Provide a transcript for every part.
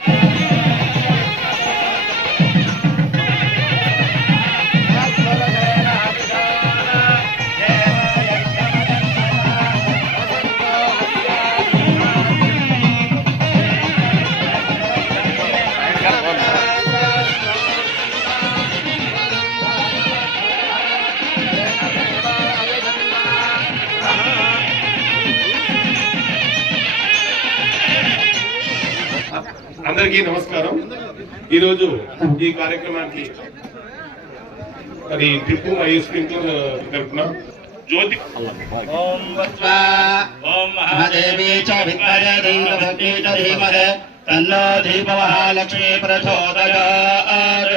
అందరికీ ఈరోజు ఈ కార్యక్రమానికి అది ట్రిప్పు ఐస్ స్ప్రింక్లర్ తరఫున జ్యోతి ఓం మహాదేవీ చ విద్మహే దేవభక్తి చ ధీమహే తన్నో దీపమహాలక్ష్మీ ప్రచోదయాత్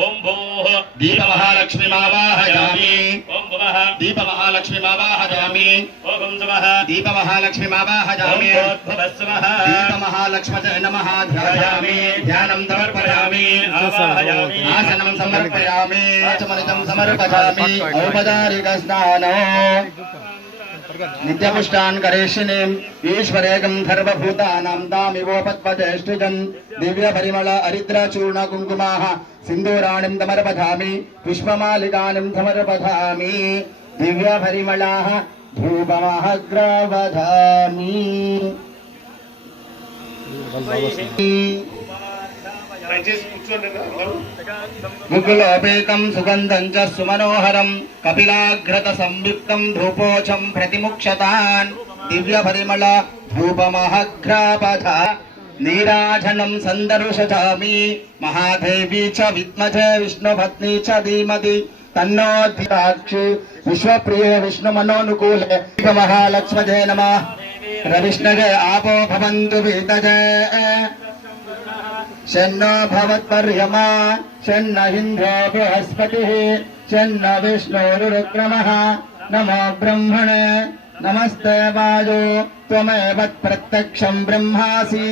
ఓం భూః दीप महालक्ष्मी ॐ भुवः दीप महालक्ष्मी सुमः दीपमहालक्ष्मीमावाहयामि। भुवस्वः दीपमहालक्ष्मते नमः ध्यायामि। ध्यानं समर्पयामि। आवाहयामि आसनं समर्पयामि। आचमनितं समर्पयामि। నిత్యపుష్టాన్ కరేషిణీం ఈశ్వరేకం సర్వభూతానాం దామివోపత్వజేష్టిజన్ దివ్య పరిమళ హరిద్ర చూర్ణ కుంకుమాః సింధూరాణిం సమర్పధామి ముకులోపేతం సుగంధం చ సుమనోహరం కపిలాగ్రత సంయుక్తం ధూపోచం ప్రతిముక్షతాన్ దివ్య పరిమళ ధూపమహగ్రాపథ నీరాజనం సందర్శామి మహాదేవి చ విద్మజే విష్ణుపత్ని చ ధీమతి తన్నోద్ధిరాక్షి విశ్వప్రియ విష్ణు మనోనుకూలే మహాలక్ష్మజే నమ. రవిష్ణజే ఆపో భవంతు వీతజే. शन्नो भवत्पर्यमा शन्न इन्द्रो बृहस्पतिः शन्न विष्णुरुक्रमः नमो ब्रह्मणे, नमस्ते वायो त्वमेव प्रत्यक्षम् ब्रह्मासि।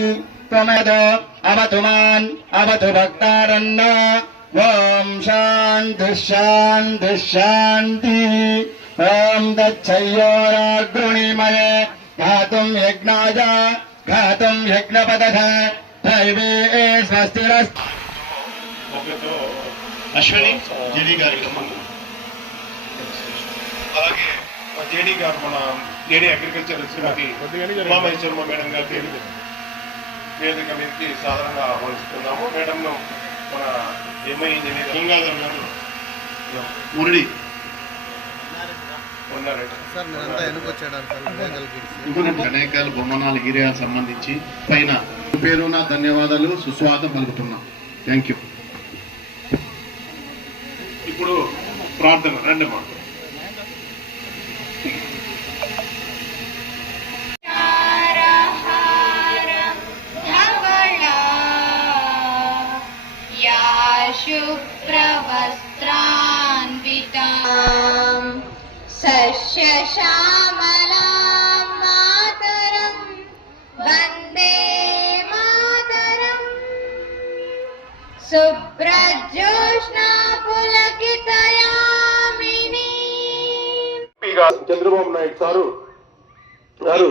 त्वमेदो अवतु मान्, अवतु भक्तारन्न। ॐ शान्तिः ॐ दच्छयोराग्रुणिमये घातुम् यज्ञाय घातुम् यज्ञपदः గారి అలాగే జేడీ గారు మన JD agriculture Srimathi Umamaheswaramma madam గారికి వేదిక మీదకి సాధారణంగా ఆహ్వానిస్తున్నాము. మేడంను మన ఎంఐ ఇంజనీర్ గంగాధర్ గారు మురళి అనేకాలు బొమ్మనాలు గిరియాలకు సంబంధించి పైన పేరు నా ధన్యవాదాలు సుస్వాగతం పలుకుతున్నా. థ్యాంక్ యూ ఇప్పుడు ప్రార్థన రండి మాట చంద్రబాబు నాయుడు సారు గారు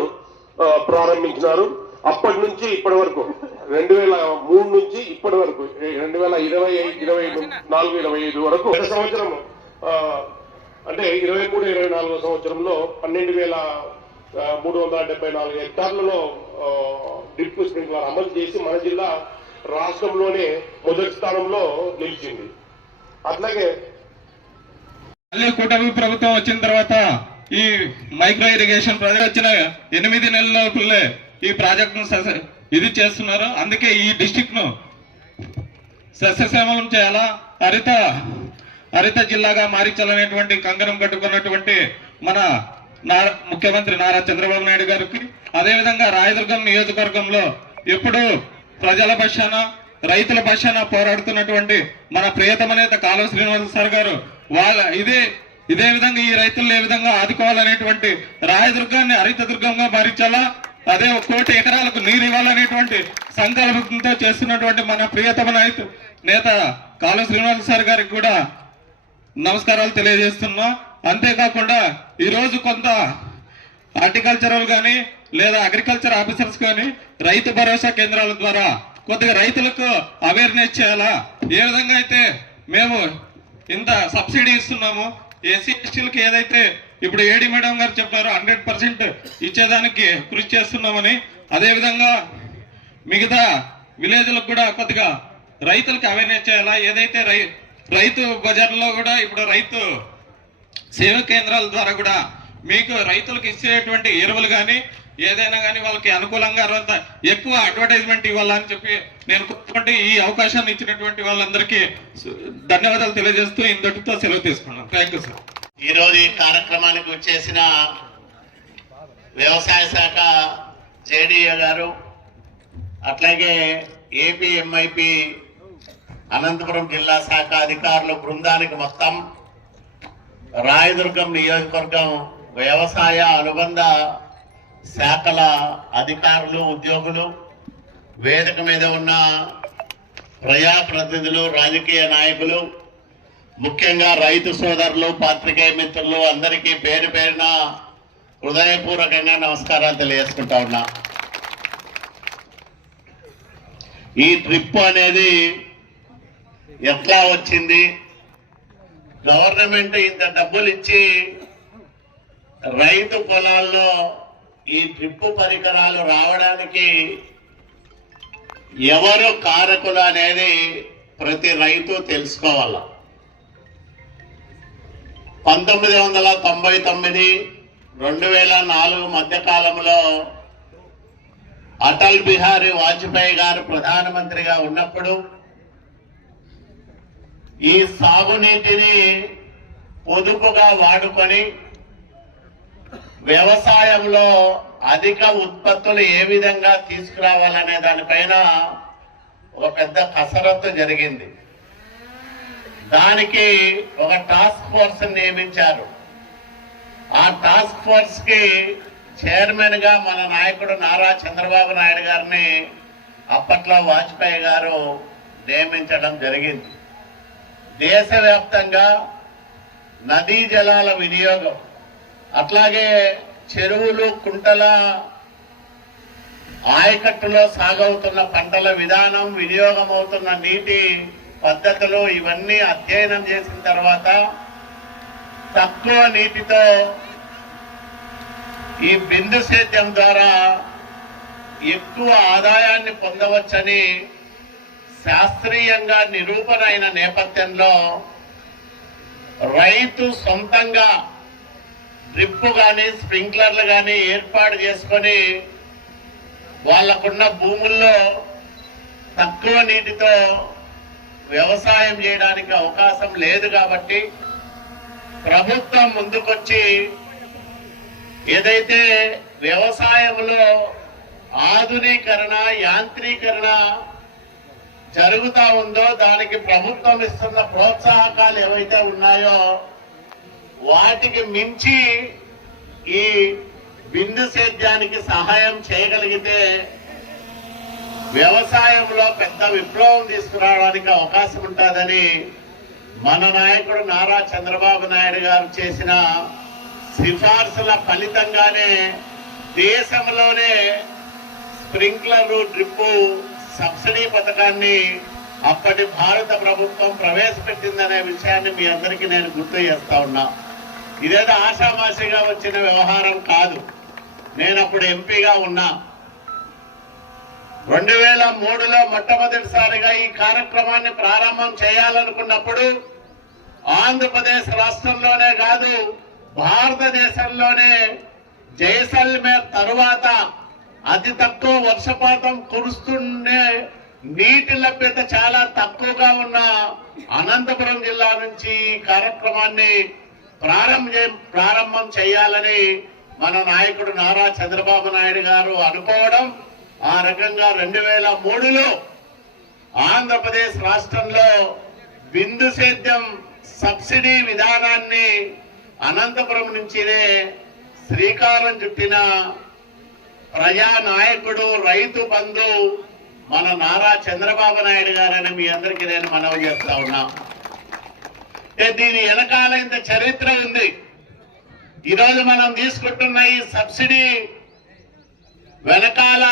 ప్రారంభించినారు. అప్పటి నుంచి ఇప్పటి వరకు రెండు వేల మూడు నుంచి ఇప్పటి వరకు రెండు వేల ఇరవై ఇరవై ఐదు నాలుగు ఇరవై ఐదు వరకు ఒక సంవత్సరం అంటే ఇరవై మూడు ఇరవై నాలుగో సంవత్సరంలో పన్నెండు వేల మూడు వందల డెబ్బై నాలుగు హెక్టార్లలో డ్రిప్ స్ప్రింక్లర్ అమలు చేసి మన జిల్లా రాష్ట్రంలోనే మొదటి స్థానంలో నిలిచింది. అట్లాగే మళ్ళీ కూటమి ప్రభుత్వం వచ్చిన తర్వాత ఈ మైక్రో ఇరిగేషన్ ప్రాజెక్ట్ వచ్చిన ఎనిమిది నెలల లోపలే ఈ ప్రాజెక్ట్ను ఇది చేస్తున్నారు. అందుకే ఈ డిస్టిక్ను సస్యశ్యామలం చేయాలా? హరిత హరిత జిల్లాగా మారించాలనేటువంటి కంకణం కట్టుకున్నటువంటి మన ముఖ్యమంత్రి నారా చంద్రబాబు నాయుడు గారికి అదేవిధంగా రాయదుర్గం నియోజకవర్గంలో ఎప్పుడు ప్రజల పక్షాన రైతుల పక్షాన పోరాడుతున్నటువంటి మన ప్రియతమ నేత కాలువ శ్రీనివాస సార్ గారు వాళ్ళ ఇదే ఇదే విధంగా ఈ రైతులను ఏ విధంగా ఆదుకోవాలనేటువంటి రాయదుర్గాన్ని హరిత దుర్గంగా మారించాలా అదే ఒక కోటి ఎకరాలకు నీరు ఇవ్వాలనేటువంటి సంకల్పంతో చేస్తున్నటువంటి మన ప్రియతమ నాయకు నేత కాలువ శ్రీనివాస సార్ గారికి కూడా నమస్కారాలు తెలియజేస్తున్నా. అంతేకాకుండా ఈరోజు కొంత హార్టికల్చరల్ కానీ లేదా అగ్రికల్చర్ ఆఫీసర్స్ కానీ రైతు భరోసా కేంద్రాల ద్వారా కొద్దిగా రైతులకు అవేర్నెస్ చేయాలా? ఏ విధంగా అయితే మేము ఇంత సబ్సిడీ ఇస్తున్నాము ఎస్సీ ఎస్టీలకు ఏదైతే ఇప్పుడు ఏడి మేడం గారు చెప్పారు హండ్రెడ్ పర్సెంట్ ఇచ్చేదానికి కృషి చేస్తున్నామని అదేవిధంగా మిగతా విలేజ్లకు కూడా కొద్దిగా రైతులకు అవేర్నెస్ చేయాలా? ఏదైతే రై రైతు బజార్లో కూడా ఇప్పుడు రైతు సేవా కేంద్రాల ద్వారా కూడా మీకు రైతులకు ఇచ్చేటువంటి ఎరువులు కానీ ఏదైనా కానీ వాళ్ళకి అనుకూలంగా ఎక్కువ అడ్వర్టైజ్మెంట్ ఇవ్వాలని చెప్పి నేను కోరుకుంటే ఈ అవకాశాన్ని ఇచ్చినటువంటి వాళ్ళందరికీ ధన్యవాదాలు తెలియజేస్తూ ఇందటితో సెలవు తీసుకున్నాను. థ్యాంక్ యూ సార్ ఈరోజు ఈ కార్యక్రమానికి వచ్చేసిన వ్యవసాయ శాఖ జేడీఏ గారు అట్లాగే ఏపీఎంఐపి అనంతపురం జిల్లా శాఖ అధికారులు బృందానికి మొత్తం రాయదుర్గం నియోజకవర్గం వ్యవసాయ అనుబంధ శాఖల అధికారులు ఉద్యోగులు వేదిక మీద ఉన్న ప్రజాప్రతినిధులు రాజకీయ నాయకులు ముఖ్యంగా రైతు సోదరులు పాత్రికేయ మిత్రులు అందరికీ పేరు పేరున హృదయపూర్వకంగా నమస్కారాలు తెలియజేసుకుంటా ఉన్నా. ఈ ట్రిప్ అనేది ఎట్లా వచ్చింది? గవర్నమెంట్ ఇంత డబ్బులు ఇచ్చి రైతు పొలాల్లో ఈ డ్రిప్పు పరికరాలు రావడానికి ఎవరు కారకులు అనేది ప్రతి రైతు తెలుసుకోవాల. పంతొమ్మిది వందల తొంభై తొమ్మిది రెండు వేల నాలుగు మధ్యకాలంలో అటల్ బిహారీ వాజ్పేయి గారు ప్రధానమంత్రిగా ఉన్నప్పుడు ఈ సాగునీటిని పొదుపుగా వాడుకొని వ్యవసాయంలో అధిక ఉత్పత్తులు ఏ విధంగా తీసుకురావాలనే దానిపైన ఒక పెద్ద కసరత్తు జరిగింది. దానికి ఒక టాస్క్ ఫోర్స్ నియమించారు. ఆ టాస్క్ ఫోర్స్కి చైర్మన్గా మన నాయకుడు నారా చంద్రబాబు నాయుడు గారిని అప్పట్లో వాజ్పేయి గారు నియమించడం జరిగింది. దేశవ్యాప్తంగా నదీ జలాల వినియోగం అట్లాగే చెరువులు కుంటల ఆయకట్టులో సాగవుతున్న పంటల విధానం వినియోగం అవుతున్న నీటి పద్ధతులు ఇవన్నీ అధ్యయనం చేసిన తర్వాత తక్కువ నీటితో ఈ బిందు సేద్యం ద్వారా ఎక్కువ ఆదాయాన్ని పొందవచ్చని శాస్త్రీయంగా నిరూపణ అయిన నేపథ్యంలో రైతు సొంతంగా డ్రిప్ కానీ స్ప్రింక్లర్లు కానీ ఏర్పాటు చేసుకొని వాళ్ళకున్న భూముల్లో తక్కువ నీటితో వ్యవసాయం చేయడానికి అవకాశం లేదు కాబట్టి ప్రభుత్వం ముందుకొచ్చి ఏదైతే వ్యవసాయంలో ఆధునీకరణ యాంత్రీకరణ జరుగుతూ ఉందో దానికి ప్రభుత్వం ఇస్తున్న ప్రోత్సాహకాలు ఏవైతే ఉన్నాయో వాటికి మించి ఈ బిందు సేద్యానికి సహాయం చేయగలిగితే వ్యవసాయంలో పెద్ద విప్లవం తీసుకురావడానికి అవకాశం ఉంటుందని మన నాయకుడు నారా చంద్రబాబు నాయుడు గారు చేసిన సిఫార్సుల ఫలితంగానే దేశంలోనే స్ప్రింక్లర్ డ్రిప్పు సబ్సిడీ పథకాన్ని అప్పటి భారత ప్రభుత్వం ప్రవేశపెట్టిందనే విషయాన్ని మీ అందరికీ నేను గుర్తు చేస్తా ఉన్నా. ఇదేదో ఆషామాషిగా వచ్చిన వ్యవహారం కాదు. నేను అప్పుడు ఎంపీగా ఉన్నా. రెండు వేల మూడులో మొట్టమొదటిసారిగా ఈ కార్యక్రమాన్ని ప్రారంభం చేయాలనుకున్నప్పుడు ఆంధ్రప్రదేశ్ రాష్ట్రంలోనే కాదు భారతదేశంలోనే జైసల్మేర్ తరువాత అతి తక్కువ వర్షపాతం కురుస్తుండే నీటి లభ్యత చాలా తక్కువగా ఉన్న అనంతపురం జిల్లా నుంచి కార్యక్రమాన్ని ప్రారంభ ప్రారంభం చేయాలని మన నాయకుడు నారా చంద్రబాబు నాయుడు గారు అనుకోవడం ఆ రకంగా రెండు వేల మూడులో ఆంధ్రప్రదేశ్ రాష్ట్రంలో బిందు సేద్యం సబ్సిడీ విధానాన్ని అనంతపురం నుంచినే శ్రీకారం చుట్టిన ప్రజానాయకుడు రైతు బంధు మన నారా చంద్రబాబు నాయుడు గారని మీ అందరికీ నేను మనవి చేస్తా ఉన్నా. దీని వెనకాల ఇంత చరిత్ర ఉంది. ఈరోజు మనం తీసుకుంటున్న ఈ సబ్సిడీ వెనకాల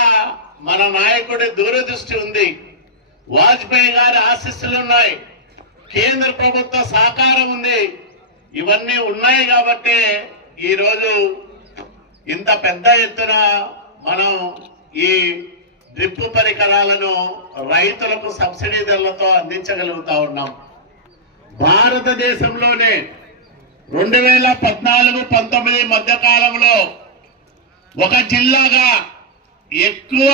మన నాయకుడి దూరదృష్టి ఉంది. వాజ్పేయి గారి ఆశీస్సులు ఉన్నాయి. కేంద్ర ప్రభుత్వ సహకారం ఉంది. ఇవన్నీ ఉన్నాయి కాబట్టి ఈరోజు ఇంత పెద్ద ఎత్తున మనం ఈ డ్రిప్ పరికరాలను రైతులకు సబ్సిడీ ధరలతో అందించగలుగుతా ఉన్నాం. భారతదేశంలోనే రెండు వేల పద్నాలుగు పంతొమ్మిది మధ్య కాలంలో ఒక జిల్లాగా ఎక్కువ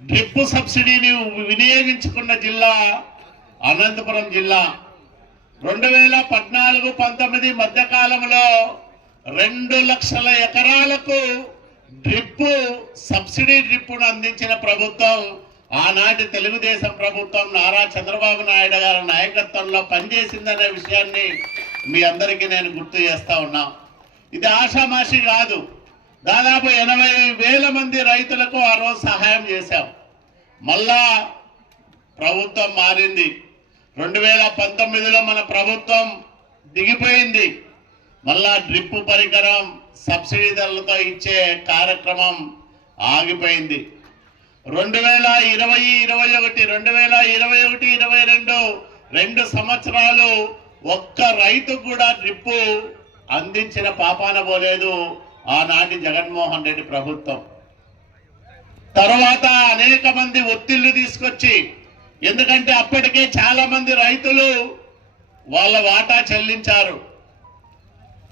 డ్రిప్ సబ్సిడీని వినియోగించుకున్న జిల్లా అనంతపురం జిల్లా. రెండు వేల పద్నాలుగు పంతొమ్మిది మధ్య కాలంలో రెండు లక్షల ఎకరాలకు డ్రిప్ సబ్సిడీ డ్రిప్పును అందించిన ప్రభుత్వం ఆనాటి తెలుగుదేశం ప్రభుత్వం నారా చంద్రబాబు నాయుడు గారి నాయకత్వంలో పనిచేసిందనే విషయాన్ని మీ అందరికీ నేను గుర్తు చేస్తా ఉన్నా. ఇది ఆషామాషి కాదు. దాదాపు ఎనభై వేల మంది రైతులకు ఆ రోజు సహాయం చేశాం. మళ్ళా ప్రభుత్వం మారింది. రెండు వేల పంతొమ్మిదిలో మన ప్రభుత్వం దిగిపోయింది. మళ్ళా డ్రిప్ పరికరం సబ్సిడీ ధరలతో ఇచ్చే కార్యక్రమం ఆగిపోయింది. రెండు వేల ఇరవై ఇరవై ఒకటి రెండు వేల ఇరవై ఒకటి ఇరవై రెండు రెండు సంవత్సరాలు ఒక్క రైతు కూడా డ్రిప్పు అందించిన పాపాన పోలేదు ఆనాటి జగన్మోహన్ రెడ్డి ప్రభుత్వం. తర్వాత అనేక మంది ఒత్తిళ్ళు తీసుకొచ్చి ఎందుకంటే అప్పటికే చాలా మంది రైతులు వాళ్ళ వాటా చెల్లించారు.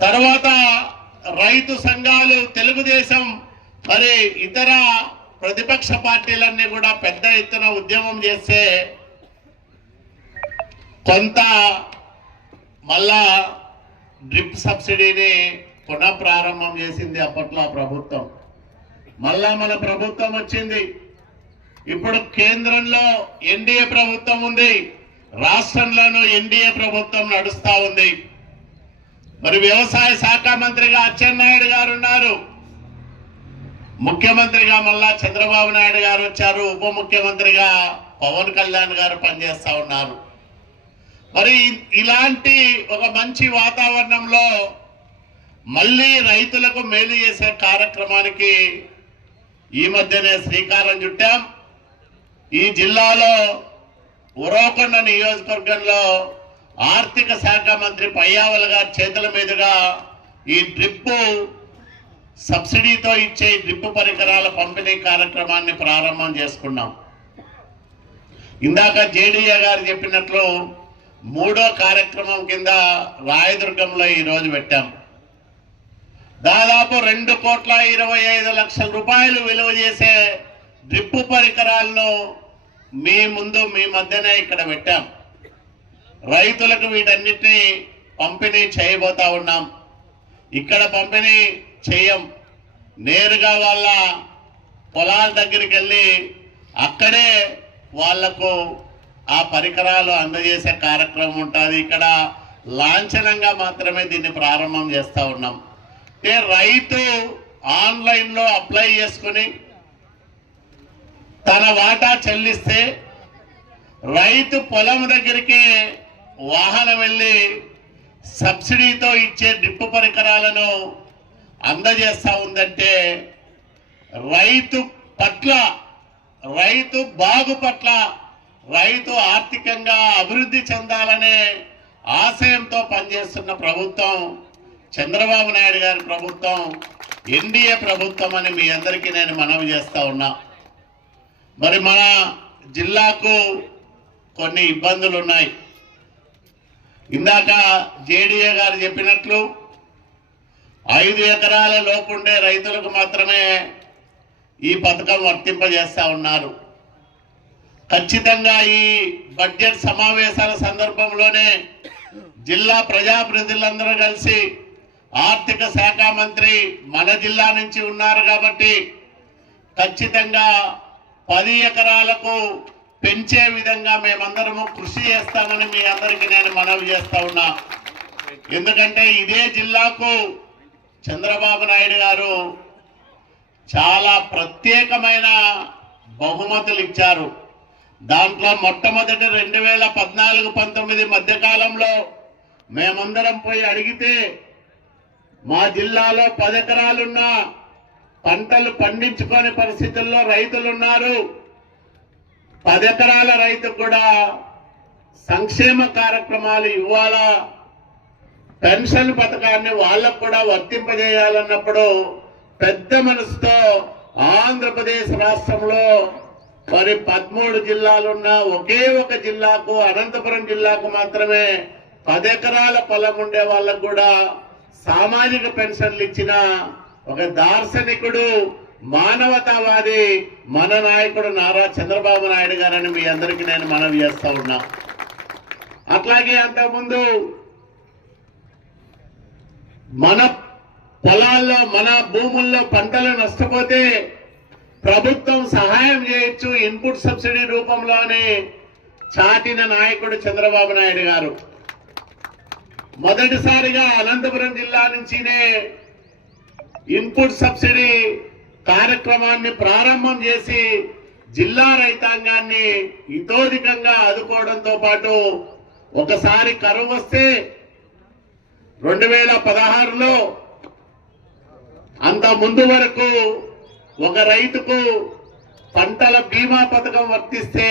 తర్వాత రైతు సంఘాలు తెలుగుదేశం మరి ఇతర ప్రతిపక్ష పార్టీలన్నీ కూడా పెద్ద ఎత్తున ఉద్యమం చేస్తే కొంత మళ్ళా డ్రిప్ సబ్సిడీని పునఃప్రారంభం చేసింది అప్పట్లో ప్రభుత్వం. మళ్ళా మన ప్రభుత్వం వచ్చింది. ఇప్పుడు కేంద్రంలో ఎన్డీఏ ప్రభుత్వం ఉంది. రాష్ట్రంలోనూ ఎన్డీఏ ప్రభుత్వం నడుస్తూ ఉంది. మరి వ్యవసాయ శాఖ మంత్రిగా అచ్చెన్నాయుడు గారు ఉన్నారు. ముఖ్యమంత్రిగా మళ్ళా చంద్రబాబు నాయుడు గారు వచ్చారు ఉప ముఖ్యమంత్రిగా పవన్ కళ్యాణ్ గారు పనిచేస్తా ఉన్నారు. మరి ఇలాంటి ఒక మంచి వాతావరణంలో మళ్ళీ రైతులకు మేలు చేసే కార్యక్రమానికి ఈ మధ్యనే శ్రీకారం చుట్టాం. ఈ జిల్లాలో ఉరవకొండ నియోజకవర్గంలో ఆర్థిక శాఖ మంత్రి పయ్యావల గారి చేతుల మీదుగా ఈ డ్రిప్పు సబ్సిడీతో ఇచ్చే డ్రిప్ పరికరాల పంపిణీ కార్యక్రమాన్ని ప్రారంభం చేసుకున్నాం. ఇందాక జేడీఏ గారు చెప్పినట్లు మూడో కార్యక్రమం కింద రాయదుర్గంలో ఈరోజు పెట్టాం. దాదాపు రెండు కోట్ల ఇరవై ఐదు లక్షల రూపాయలు విలువ చేసే డ్రిప్ పరికరాలను మీ ముందు మీ మధ్యనే ఇక్కడ పెట్టాం. రైతులకు వీటన్నిటిని పంపిణీ చేయబోతా ఉన్నాం. ఇక్కడ పంపిణీ చేయం. నేరుగా వాళ్ళ పొలాల దగ్గరికి వెళ్ళి అక్కడే వాళ్ళకు ఆ పరికరాలు అందజేసే కార్యక్రమం ఉంటుంది. ఇక్కడ లాంఛనంగా మాత్రమే దీన్ని ప్రారంభం చేస్తూ ఉన్నాం. రైతు ఆన్లైన్లో అప్లై చేసుకుని తన వాటా చెల్లిస్తే రైతు పొలం దగ్గరికి వాహనం వెళ్ళి సబ్సిడీతో ఇచ్చే డ్రిప్ పరికరాలను అందజేస్తా ఉందంటే రైతు పట్ల రైతు బాగు పట్ల రైతు ఆర్థికంగా అభివృద్ధి చెందాలనే ఆశయంతో పనిచేస్తున్న ప్రభుత్వం చంద్రబాబు నాయుడు గారి ప్రభుత్వం ఎన్డీఏ ప్రభుత్వం అని మీ అందరికీ నేను మనవి చేస్తూ ఉన్నా. మరి మన జిల్లాకు కొన్ని ఇబ్బందులు ఉన్నాయి ఇందాక జేడీఏ గారు చెప్పినట్లు ఐదు ఎకరాల లోపుండే రైతులకు మాత్రమే ఈ పథకం వర్తింపజేస్తా ఉన్నారు. ఖచ్చితంగా ఈ బడ్జెట్ సమావేశాల సందర్భంలోనే జిల్లా ప్రజాప్రతినిధులందరూ కలిసి ఆర్థిక శాఖ మంత్రి మన జిల్లా నుంచి ఉన్నారు కాబట్టి ఖచ్చితంగా పది ఎకరాలకు పెంచే విధంగా మేమందరము కృషి చేస్తామని మీ అందరికీ నేను మనవి చేస్తా ఉన్నా. ఎందుకంటే ఇదే జిల్లాకు చంద్రబాబు నాయుడు గారు చాలా ప్రత్యేకమైన బహుమతులు ఇచ్చారు. దాంట్లో మొట్టమొదటి రెండు వేల పద్నాలుగు పంతొమ్మిది మధ్యకాలంలో మేమందరం పోయి అడిగితే మా జిల్లాలో పదెకరాలున్న పంటలు పండించుకోని పరిస్థితుల్లో రైతులు ఉన్నారు రైతు కూడా సంక్షేమ కార్యక్రమాలు ఇవ్వాలా పెన్షన్ పథకాన్ని వాళ్ళకు కూడా వర్తింపజేయాలన్నప్పుడు పెద్ద మనసుతో ఆంధ్రప్రదేశ్ రాష్ట్రంలో మరి పదమూడు జిల్లాలున్న ఒకే ఒక జిల్లాకు అనంతపురం జిల్లాకు మాత్రమే పదెకరాల పొలం ఉండే వాళ్ళకు కూడా సామాజిక పెన్షన్లు ఇచ్చిన ఒక దార్శనికుడు మానవతావాది మన నాయకుడు నారా చంద్రబాబు నాయుడు గారని మీ అందరికీ నేను మనవి చేస్తా ఉన్నా. అట్లాగే అంతకుముందు మన పొలాల్లో మన భూముల్లో పంటలు నష్టపోతే ప్రభుత్వం సహాయం చేయొచ్చు ఇన్పుట్ సబ్సిడీ రూపంలోనే చాటిన నాయకుడు చంద్రబాబు నాయుడు గారు. మొదటిసారిగా అనంతపురం జిల్లా నుంచినే ఇన్పుట్ సబ్సిడీ కార్యక్రమాన్ని ప్రారంభం చేసి జిల్లా రైతాంగాన్ని ఇతోధికంగా ఆదుకోవడంతో పాటు ఒకసారి కరువు వస్తే రెండు వేల పదహారులో అంత ముందు వరకు ఒక రైతుకు పంటల బీమా పథకం వర్తిస్తే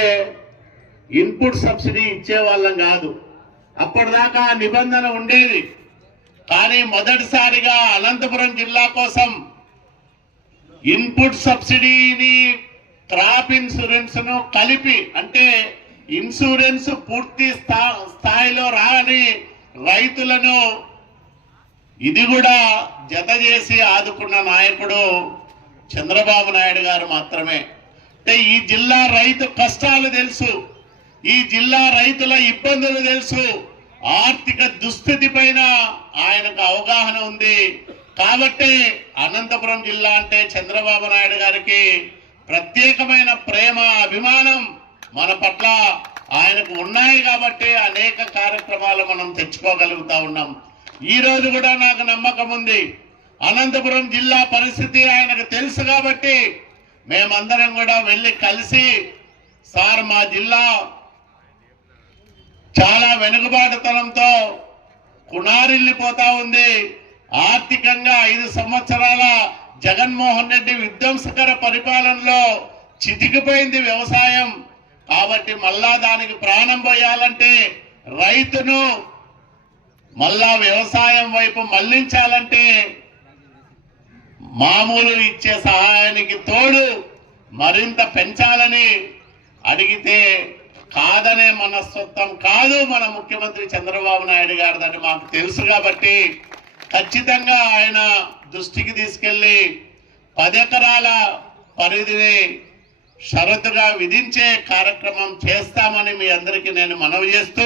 ఇన్పుట్ సబ్సిడీ ఇచ్చేవాళ్ళం కాదు. అప్పటిదాకా నిబంధన ఉండేది. కానీ మొదటిసారిగా అనంతపురం జిల్లా కోసం ఇన్పుట్ సబ్సిడీని క్రాప్ ఇన్సూరెన్స్ను కలిపి అంటే ఇన్సూరెన్స్ పూర్తి స్థా- స్థాయిలో రాని రైతులను ఇది కూడా జత చేసి ఆదుకున్న నాయకుడు చంద్రబాబు నాయుడు గారు మాత్రమే. అంటే ఈ జిల్లా రైతు కష్టాలు తెలుసు. ఈ జిల్లా రైతుల ఇబ్బందులు తెలుసు. ఆర్థిక దుస్థితి పైన ఆయనకు అవగాహన ఉంది. కాబట్టి అనంతపురం జిల్లా అంటే చంద్రబాబు నాయుడు గారికి ప్రత్యేకమైన ప్రేమ అభిమానం మన పట్ల ఆయనకు ఉన్నాయి కాబట్టి అనేక కార్యక్రమాలు మనం తెచ్చుకోగలుగుతా ఉన్నాం. ఈ రోజు కూడా నాకు నమ్మకం ఉంది. అనంతపురం జిల్లా పరిస్థితి ఆయనకు తెలుసు కాబట్టి మేమందరం కూడా వెళ్ళి కలిసి సార్ మా జిల్లా చాలా వెనుకబాటుతనంతో కునారిల్లిపోతా ఉంది. ఆర్థికంగా ఐదు సంవత్సరాల జగన్మోహన్ రెడ్డి విధ్వంసకర పరిపాలనలో చితికిపోయింది వ్యవసాయం. కాబట్టి మళ్ళా దానికి ప్రాణం పోయాలంటే రైతును మళ్ళా వ్యవసాయం వైపు మళ్ళించాలంటే మామూలు ఇచ్చే సహాయానికి తోడు మరింత పెంచాలని అడిగితే కాదనే మనస్తత్వం కాదు మన ముఖ్యమంత్రి చంద్రబాబు నాయుడు గారిదని మాకు తెలుసు కాబట్టి ఖచ్చితంగా ఆయన దృష్టికి తీసుకెళ్ళి పదెకరాల పరిధిని షరతుగా విధించే కార్యక్రమం చేస్తామని మీ అందరికీ నేను మనవి చేస్తూ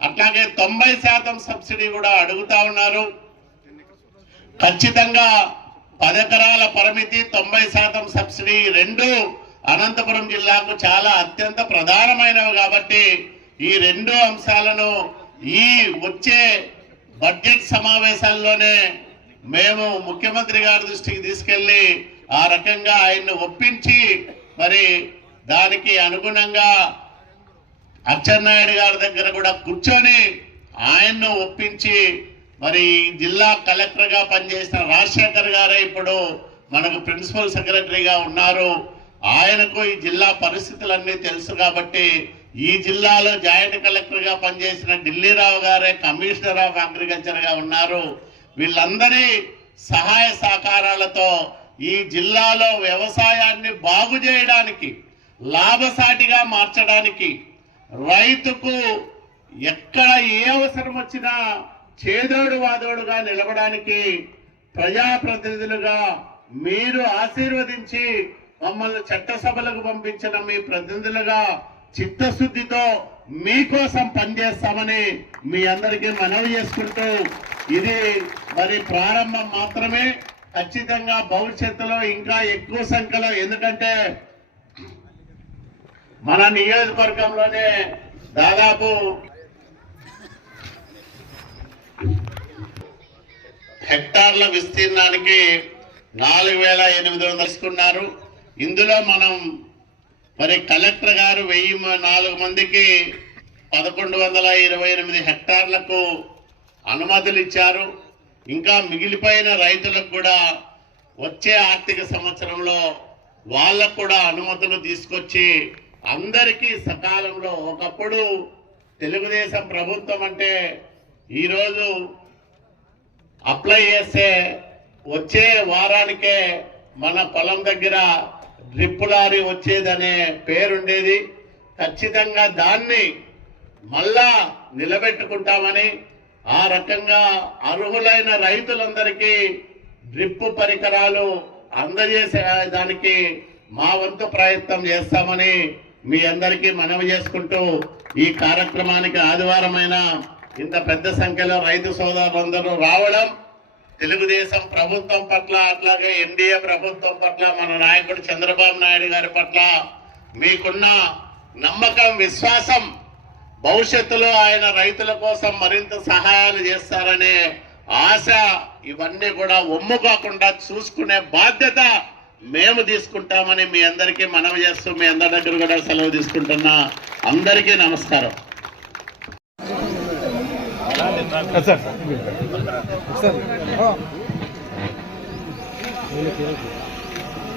అట్లాగే తొంభై శాతం సబ్సిడీ కూడా అడుగుతా ఉన్నారు. ఖచ్చితంగా పదెకరాల పరిమితి తొంభై శాతం సబ్సిడీ రెండు అనంతపురం జిల్లాకు చాలా అత్యంత ప్రధానమైనవి కాబట్టి ఈ రెండు అంశాలను ఈ వచ్చే బడ్జెట్ సమావేశాల్లోనే మేము ముఖ్యమంత్రి గారి దృష్టికి తీసుకెళ్ళి ఆ రకంగా ఆయన్ని ఒప్పించి మరి దానికి అనుగుణంగా అచ్చెన్నాయుడు గారి దగ్గర కూడా కూర్చొని ఆయన్ను ఒప్పించి మరి జిల్లా కలెక్టర్గా పనిచేసిన రాజశేఖర్ గారే ఇప్పుడు మనకు ప్రిన్సిపల్ సెక్రటరీగా ఉన్నారు. ఆయనకు ఈ జిల్లా పరిస్థితులన్నీ తెలుసు కాబట్టి ఈ జిల్లాలో జాయింట్ కలెక్టర్గా పనిచేసిన ఢిల్లీరావు గారే కమిషనర్ ఆఫ్ అగ్రికల్చర్గా ఉన్నారు. వీళ్ళందరి సహాయ సహకారాలతో ఈ జిల్లాలో వ్యవసాయాన్ని బాగు చేయడానికి లాభసాటిగా మార్చడానికి రైతుకు ఎక్కడ ఏ అవసరం వచ్చినా చేదోడు వాదోడుగా నిలవడానికి ప్రజాప్రతినిధులుగా మీరు ఆశీర్వదించి మమ్మల్ని చట్టసభలకు పంపించిన మీ ప్రతినిధులుగా చిత్తశుద్ధితో మీకోసం పనిచేస్తామని మీ అందరికీ మనవి చేసుకుంటూ ఇది మరి ప్రారంభం మాత్రమే. ఖచ్చితంగా భవిష్యత్తులో ఇంకా ఎక్కువ సంఖ్యలో ఎందుకంటే మన నియోజకవర్గంలోనే దాదాపు హెక్టార్ల విస్తీర్ణానికి నాలుగు వేల ఎనిమిది వందలు తీసుకున్నారు. ఇందులో మనం మరి కలెక్టర్ గారు వెయ్యి నాలుగు మందికి పదకొండు వందల ఇరవై ఎనిమిది హెక్టార్లకు అనుమతులు ఇచ్చారు. ఇంకా మిగిలిపోయిన రైతులకు కూడా వచ్చే ఆర్థిక సంవత్సరంలో వాళ్ళకు కూడా అనుమతులు తీసుకొచ్చి అందరికీ సకాలంలో ఒకప్పుడు తెలుగుదేశం ప్రభుత్వం అంటే ఈరోజు అప్లై చేస్తే వచ్చే వారానికే మన పొలం దగ్గర డ్రిప్ లారీ వచ్చేదనే పేరుండేది. ఖచ్చితంగా దాన్ని మళ్ళా నిలబెట్టుకుంటామని ఆ రకంగా అర్హులైన రైతులందరికీ డ్రిప్పు పరికరాలు అందజేసే దానికి మా వంతు ప్రయత్నం చేస్తామని మీ అందరికీ మనవి చేసుకుంటూ ఈ కార్యక్రమానికి ఆదివారమైన ఇంత పెద్ద సంఖ్యలో రైతు సోదరులందరూ రావడం తెలుగుదేశం ప్రభుత్వం పట్ల అట్లాగే ఎన్డీఏ ప్రభుత్వం పట్ల మన నాయకుడు చంద్రబాబు నాయుడు గారి పట్ల మీకున్న నమ్మకం విశ్వాసం భవిష్యత్తులో ఆయన రైతుల కోసం మరింత సహాయాలు చేస్తారనే ఆశ ఇవన్నీ కూడా ఒమ్ము కాకుండా చూసుకునే బాధ్యత మేము తీసుకుంటామని మీ అందరికీ మనవి చేస్తూ మీ అందరి దగ్గర కూడా సెలవు తీసుకుంటున్నా. అందరికీ నమస్కారం.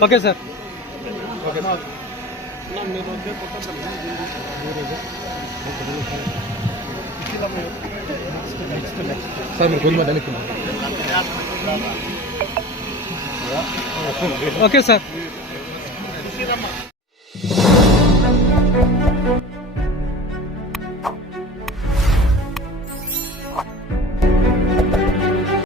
Okay sir. సార్ మీరు కొంచెం వెనక్కి ఓకే సార్